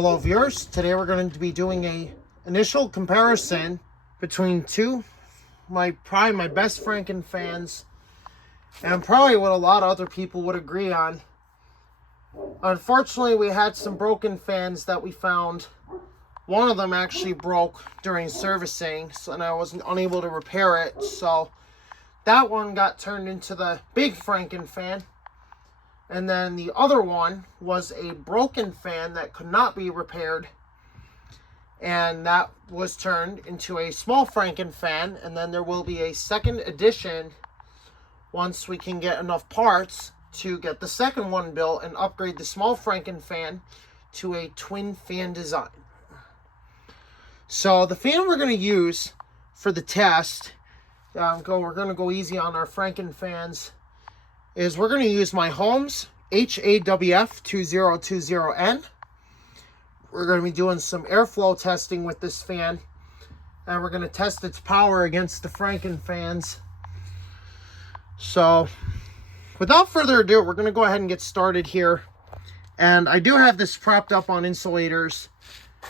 Hello viewers, today we're going to be doing a initial comparison between probably my best Franken fans, and probably what a lot of other people would agree on. Unfortunately, we had some broken fans that we found. One of them actually broke during servicing, and I was unable to repair it, so that one got turned into the big Franken fan. And then the other one was a broken fan that could not be repaired, and that was turned into a small Franken fan. And then there will be a second edition once we can get enough parts to get the second one built and upgrade the small Franken fan to a twin fan design. So the fan we're going to use for the test, we're going to go easy on our Franken fans, is we're going to use my Holmes HAWF 2020N. We're going to be doing some airflow testing with this fan, and we're going to test its power against the Franken fans. So without further ado, we're going to go ahead and get started here. And I do have this propped up on insulators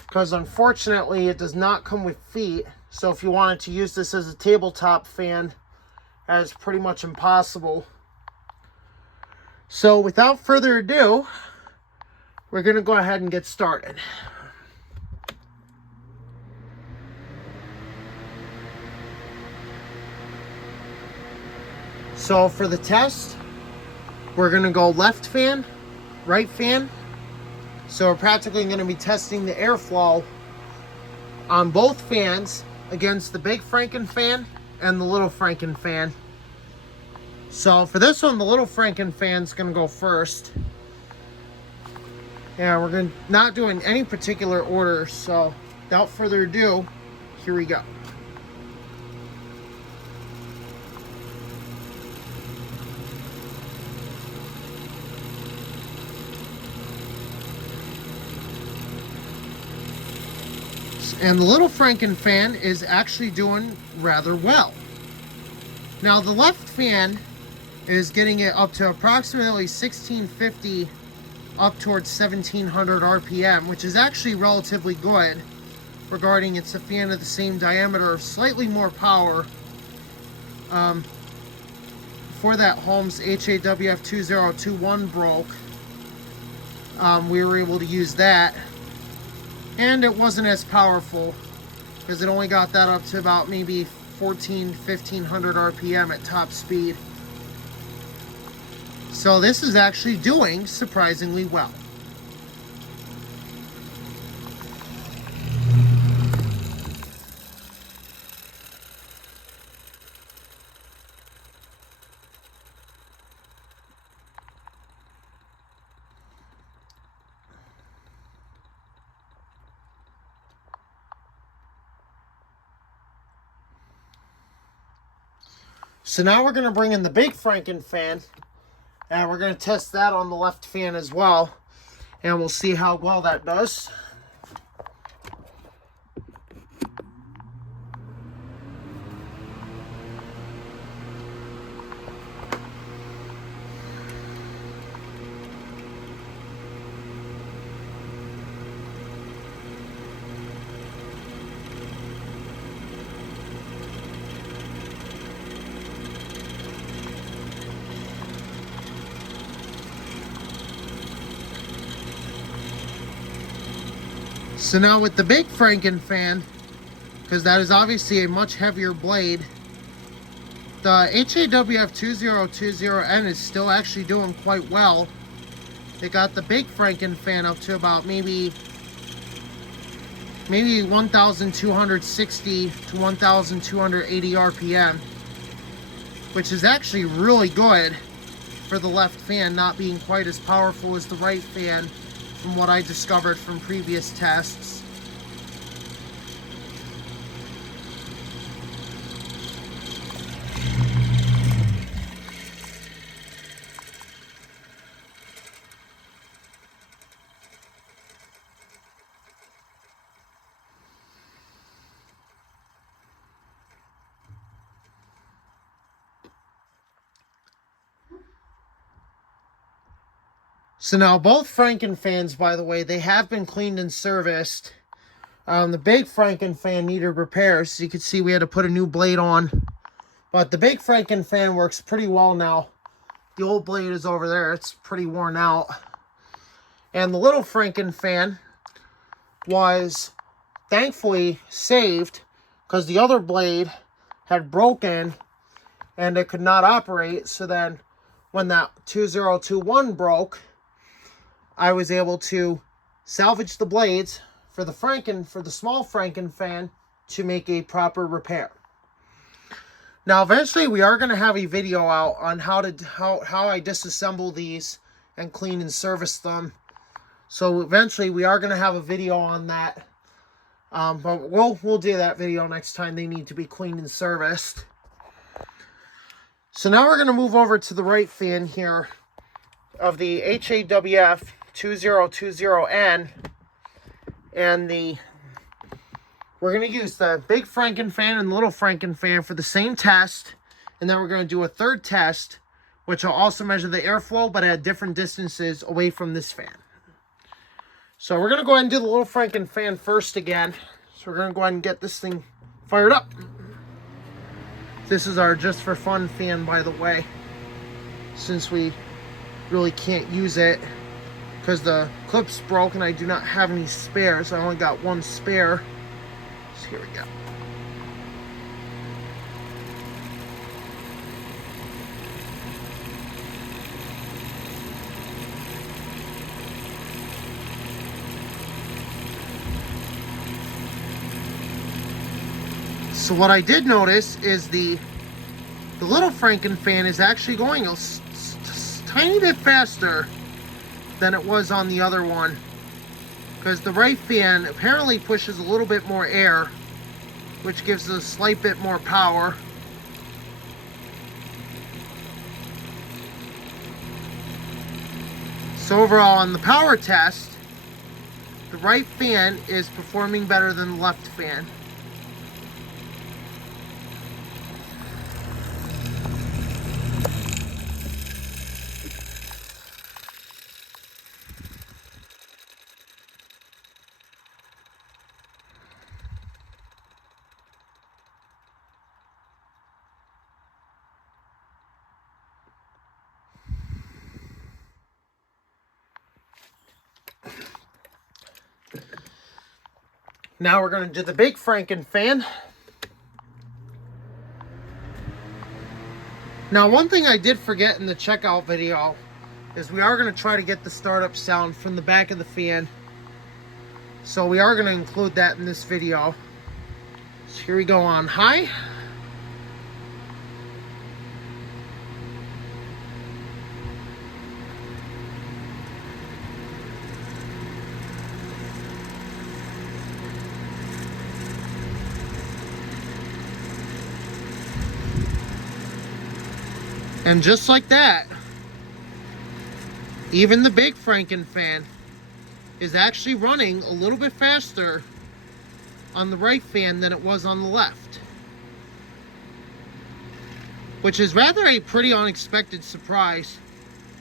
because unfortunately it does not come with feet. So if you wanted to use this as a tabletop fan, that is pretty much impossible. So without further ado, we're going to go ahead and get started. So for the test, we're going to go left fan, right fan. So we're practically going to be testing the airflow on both fans against the big Franken fan and the little Franken fan. So for this one, the little Franken fan's going to go first. Yeah, we're not doing any particular order, so without further ado, here we go. And the little Franken fan is actually doing rather well. Now the left fan is getting it up to approximately 1650 up towards 1700 RPM, which is actually relatively good regarding it's a fan of the same diameter, slightly more power. Before that Holmes HAWF 2021 broke, we were able to use that, and it wasn't as powerful because it only got that up to about maybe 1500 RPM at top speed. So this is actually doing surprisingly well. So now we're going to bring in the big Franken fan, and we're going to test that on the left fan as well, and we'll see how well that does. So now with the big Franken fan, because that is obviously a much heavier blade, the HAWF 2020N is still actually doing quite well. They got the big Franken fan up to about maybe 1260 to 1280 RPM, which is actually really good for the left fan, not being quite as powerful as the right fan from what I discovered from previous tests. So now both Franken fans, by the way, they have been cleaned and serviced. The big Franken fan needed repairs. So you can see we had to put a new blade on. But the big Franken fan works pretty well now. The old blade is over there. It's pretty worn out. And the little Franken fan was thankfully saved because the other blade had broken and it could not operate. So then when that 2021 broke, I was able to salvage the blades for the small Franken fan to make a proper repair. Now eventually we are going to have a video out on how I disassemble these and clean and service them. So eventually we are going to have a video on that. But we'll do that video next time they need to be cleaned and serviced. So now we're going to move over to the right fan here of the HAWF 2020N, and we're going to use the big Franken fan and the little Franken fan for the same test, and then we're going to do a third test, which will also measure the airflow, but at different distances away from this fan. So we're going to go ahead and do the little Franken fan first again. So we're going to go ahead and get this thing fired up. This is our just for fun fan, by the way, since we really can't use it because the clip's broke and I do not have any spares. I only got one spare. So here we go. So what I did notice is the little Franken fan is actually going a tiny bit faster than it was on the other one, because the right fan apparently pushes a little bit more air, which gives a slight bit more power. So overall on the power test, the right fan is performing better than the left fan. Now we're going to do the big Franken fan. Now one thing I did forget in the checkout video is we are going to try to get the startup sound from the back of the fan. So we are going to include that in this video. So here we go on high. And just like that, even the big Franken fan is actually running a little bit faster on the right fan than it was on the left, which is rather a pretty unexpected surprise.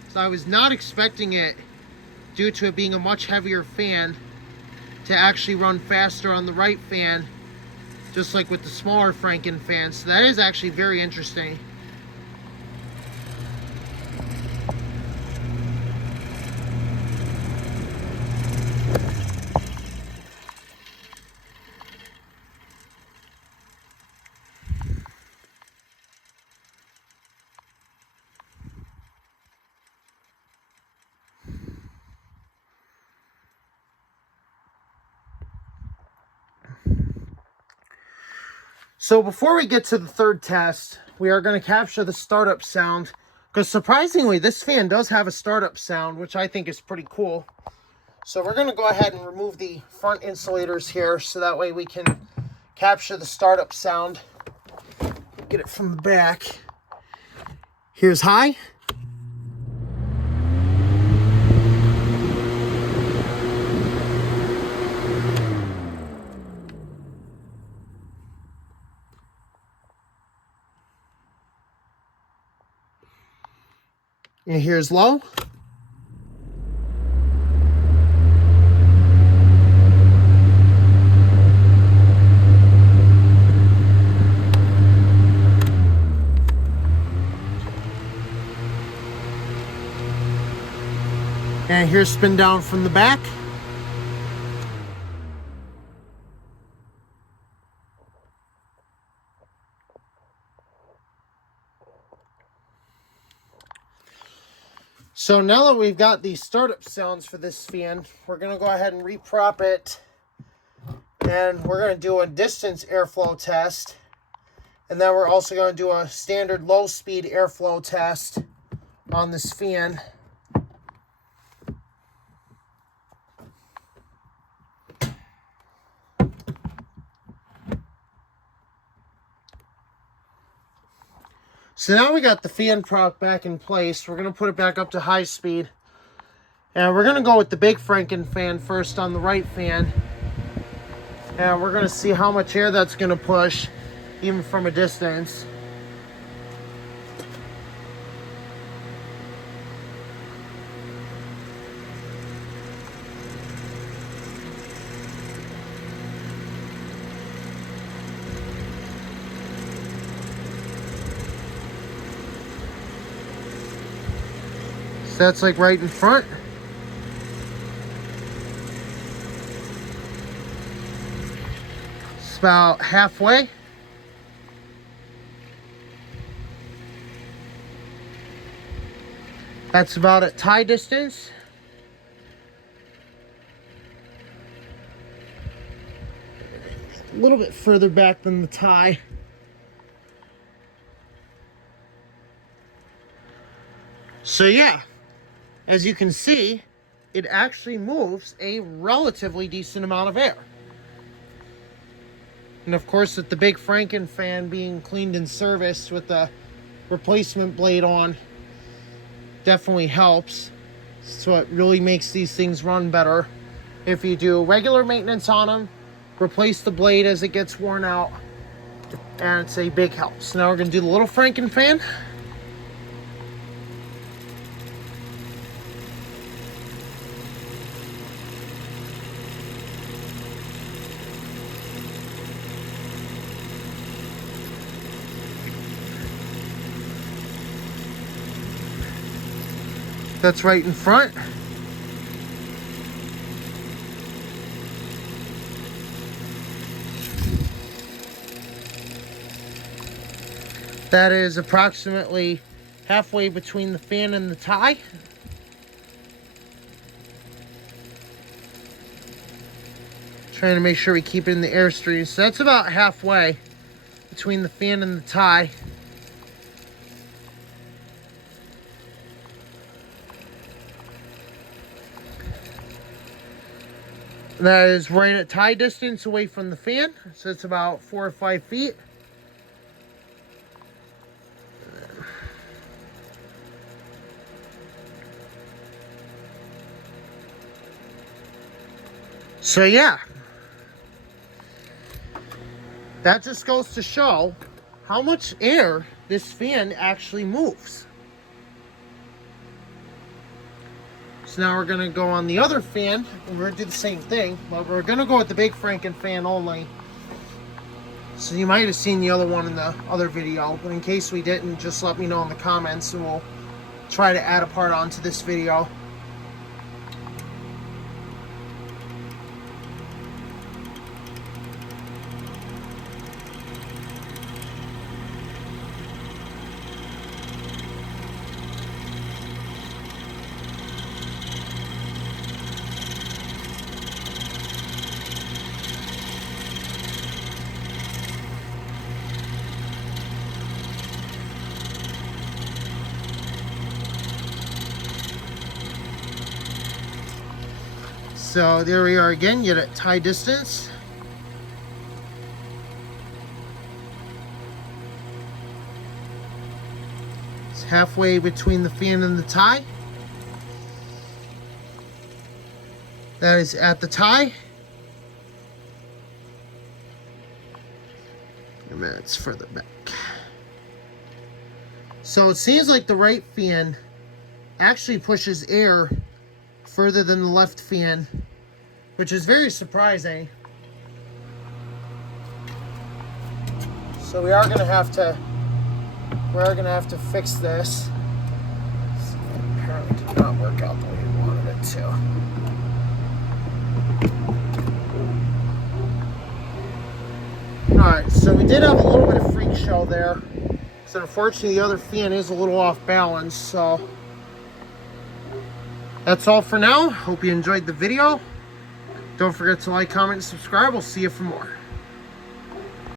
So I was not expecting it, due to it being a much heavier fan, to actually run faster on the right fan, just like with the smaller Franken fan. So that is actually very interesting. So before we get to the third test, we are going to capture the startup sound, because surprisingly this fan does have a startup sound, which I think is pretty cool. So we're going to go ahead and remove the front insulators here, so that way we can capture the startup sound. Get it from the back. Here's high. And here's low. And here's spin down from the back. So now that we've got the startup sounds for this fan, we're going to go ahead and reprop it. And we're going to do a distance airflow test. And then we're also going to do a standard low speed airflow test on this fan. So now we got the fan prop back in place. We're going to put it back up to high speed. And we're going to go with the big Franken fan first on the right fan. And we're going to see how much air that's going to push, even from a distance. So that's like right in front. It's about halfway. That's about at tie distance. A little bit further back than the tie. So yeah, as you can see, it actually moves a relatively decent amount of air. And of course, with the big Franken fan being cleaned and serviced with the replacement blade on, definitely helps. So it really makes these things run better. If you do regular maintenance on them, replace the blade as it gets worn out, and it's a big help. So now we're going to do the little Franken fan. That's right in front. That is approximately halfway between the fan and the tie. Trying to make sure we keep it in the airstream. So that's about halfway between the fan and the tie. That is right at tie distance away from the fan. So it's about 4 or 5 feet. So yeah, that just goes to show how much air this fan actually moves. So now we're going to go on the other fan, and we're going to do the same thing, but we're going to go with the big Franken fan only. So you might have seen the other one in the other video, but in case we didn't, just let me know in the comments, and we'll try to add a part onto this video. So there we are again, yet at tie distance. It's halfway between the fan and the tie. That is at the tie. And that's further back. So it seems like the right fan actually pushes air further than the left fan, which is very surprising. So we are going to have to fix this. Apparently did not work out the way we wanted it to. Alright, so we did have a little bit of freak show there. So unfortunately the other fan is a little off balance, so that's all for now. Hope you enjoyed the video. Don't forget to like, comment, and subscribe. We'll see you for more.